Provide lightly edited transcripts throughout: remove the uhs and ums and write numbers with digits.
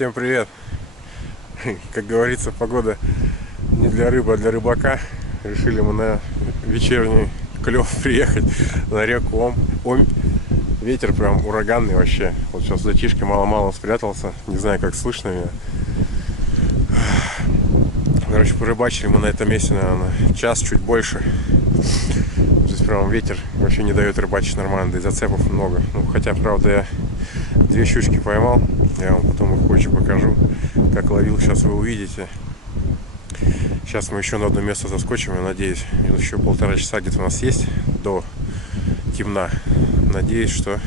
Всем привет! Как говорится, погода не для рыбы, а для рыбака. Решили мы на вечерний клев приехать на реку Омь. Ветер прям ураганный вообще. Вот сейчас за тишкой мало-мало спрятался. Не знаю, как слышно меня. Короче, порыбачили мы на этом месте, наверное, час, чуть больше. Здесь прям ветер вообще не дает рыбачить нормально, да и зацепов много. Ну, хотя, правда, я 2 щучки поймал. Я вам потом их позже покажу, как ловил. Сейчас вы увидите. Сейчас мы еще на одно место заскочим, я надеюсь. Еще 1,5 часа где-то у нас есть до темна. Надеюсь, что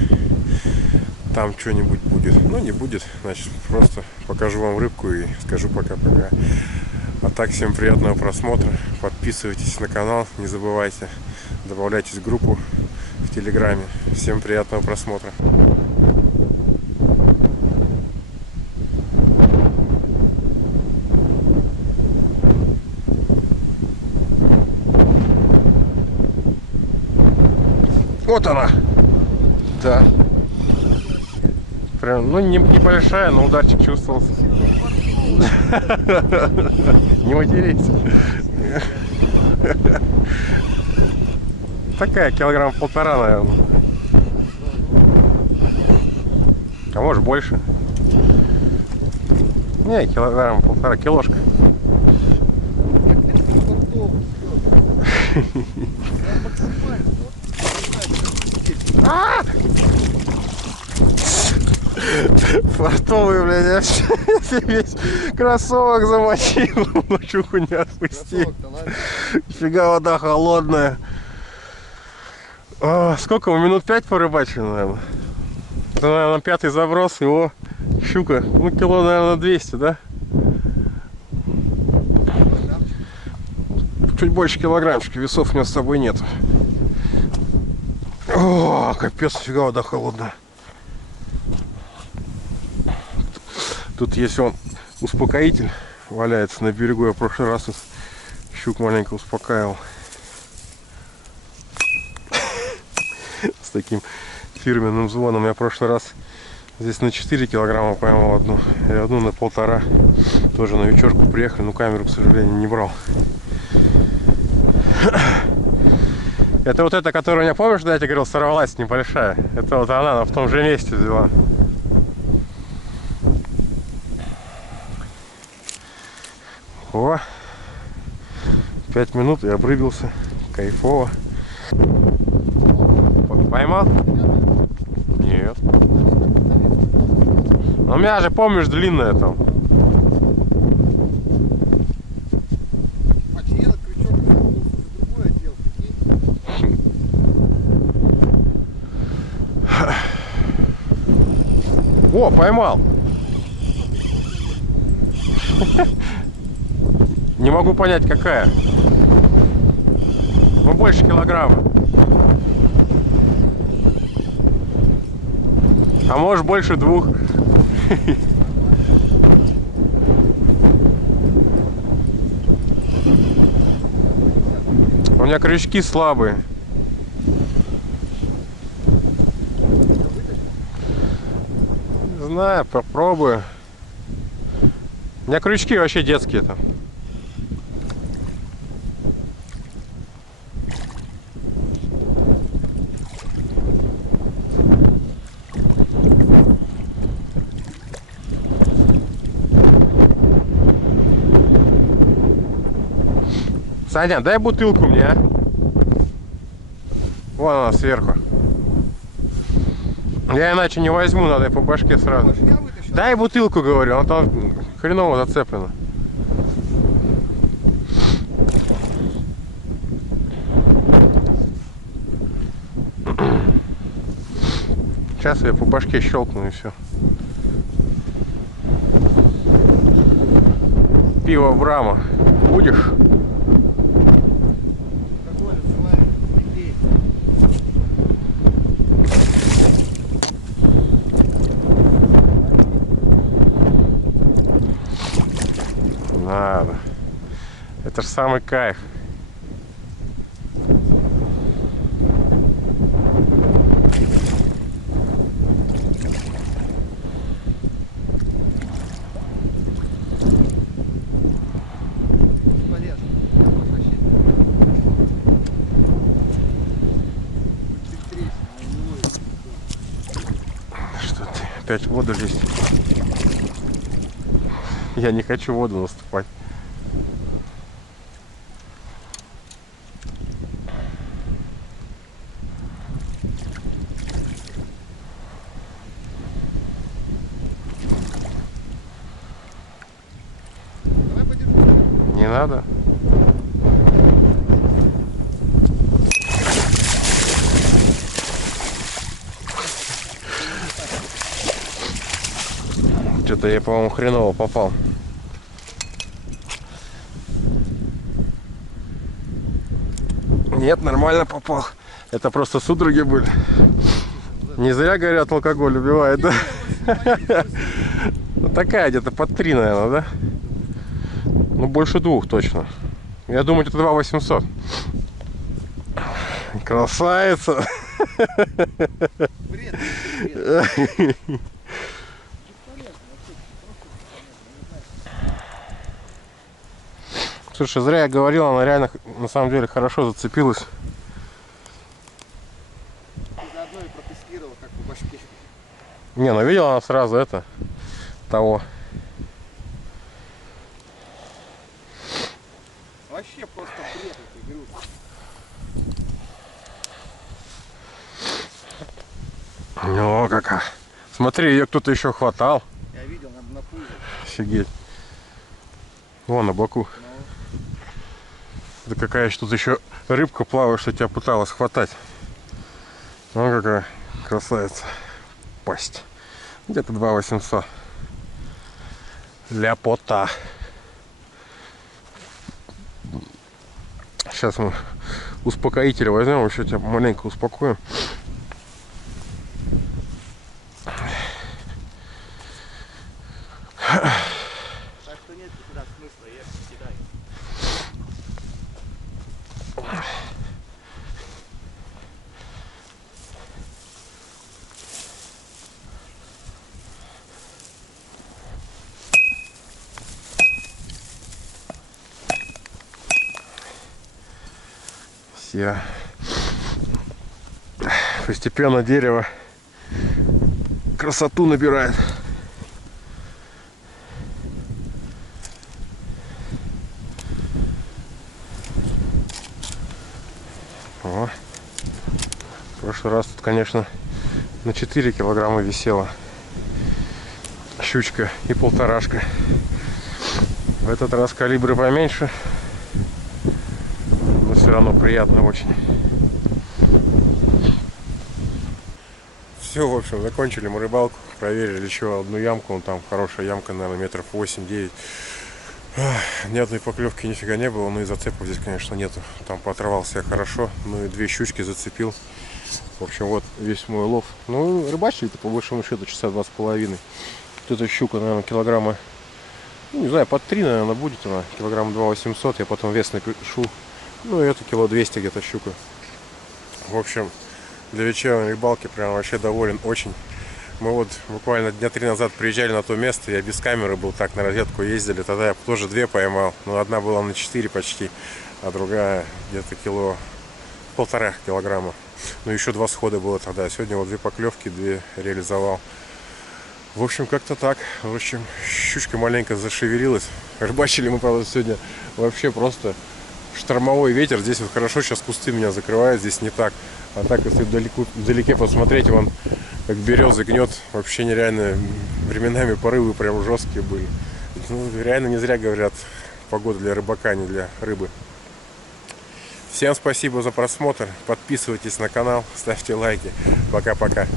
там что-нибудь будет. Ну, не будет, значит, просто покажу вам рыбку и скажу пока-пока. А так, всем приятного просмотра. Подписывайтесь на канал, не забывайте. Добавляйтесь в группу в Телеграме. Всем приятного просмотра. Вот она. Да. Прям, ну, небольшая, но ударчик чувствовался. Не матерись. Такая, 1,5 килограмма, наверное. А может больше. Не, 1,5 килограмма, килошка. Фартовый, блядь, я весь кроссовок замочил, но чуху не отпустил. Фига, вода холодная. Сколько мы, минут 5 порыбачили, наверное? Это, наверное, 5-й заброс, его щука, ну, кило, наверное, 200, да? Чуть больше килограммчика, весов у меня с собой нет. О, капец, фига, вода холодная. Тут есть он успокоитель, валяется на берегу. Я в прошлый раз щук маленько успокаивал. С таким фирменным звоном. Я в прошлый раз здесь на 4 килограмма поймал одну. И одну на 1,5. Тоже на вечерку приехали, но камеру, к сожалению, не брал. Это вот эта, которая у меня, помнишь, да, я тебе говорил, сорвалась небольшая. Это вот она в том же месте взяла. О, 5 минут и обрыбился. Кайфово. Поймал? Нет. У меня же, помнишь, длинная там. О, поймал. Не могу понять, какая. Ну, больше килограмма. А может, больше 2. У меня крючки слабые. Не знаю, попробую. У меня крючки вообще детские там. Саня, дай бутылку мне, а? Вон она сверху. Я иначе не возьму, надо по башке сразу. Дай бутылку, говорю, она там хреново зацеплена. Сейчас я по башке щелкну и все. Пиво Брама. Будешь? Надо. Это же самый кайф. Опять в воду лезть. Я не хочу в воду наступать. Не надо. Что-то я, по-моему, хреново попал. Нет, нормально попал. Это просто судороги были. Не зря говорят, алкоголь убивает, да? Ну, такая где-то под 3, наверное, да? Ну, больше 2 точно. Я думаю, это 2800. Красавица. Слушай, зря я говорил, она реально на самом деле хорошо зацепилась. Заодно и протестировал, как по башке. Не, ну видела она сразу это, того. Вообще просто бред этой груз. О, какая. Смотри, ее кто-то еще хватал. Я видел, на пузе. Офигеть. Вон на боку. Да какая же тут еще рыбка плавает, что тебя пыталась хватать. Вон какая красавица. Пасть. Где-то 2800. Ляпота. Сейчас мы успокоитель возьмем, еще тебя маленько успокоим. Так что нет никуда смысла ехать, кидай. Все. Постепенно дерево красоту набирает. О. В прошлый раз тут, конечно, на 4 килограмма висела щучка и полторашка. В этот раз калибры поменьше, но все равно приятно очень. Все, в общем, закончили мы рыбалку, проверили еще одну ямку, там хорошая ямка, наверное, метров 8-9. Ни одной поклевки нифига не было, ну и зацепов здесь, конечно, нету. Там поотрывался я хорошо, ну и 2 щучки зацепил. В общем, вот весь мой улов. Ну, рыбачили-то по большому счету часа 2,5. Вот эта щука, наверное, килограмма, ну, не знаю, под 3, наверное, будет она. Килограмм 2,800, я потом вес напишу. Ну, и это кило 200 где-то щука. В общем, для вечерней рыбалки прям вообще доволен очень. Мы вот буквально дня 3 назад приезжали на то место, я без камеры был, так на разведку ездили, тогда я тоже 2 поймал, но одна была на 4 почти, а другая где-то кило 1,5 килограмма. Ну еще 2 схода было тогда, сегодня вот 2 поклевки, 2 реализовал. В общем, как-то так. В общем, щучка маленько зашевелилась. Рыбачили мы, правда, сегодня вообще просто штормовой ветер. Здесь вот хорошо, сейчас кусты меня закрывают, здесь не так. А так, если вдалеке посмотреть, вон как березы гнет, вообще нереально. Временами порывы прям жесткие были. Ну, реально не зря говорят, погода для рыбака, а не для рыбы. Всем спасибо за просмотр. Подписывайтесь на канал, ставьте лайки. Пока-пока.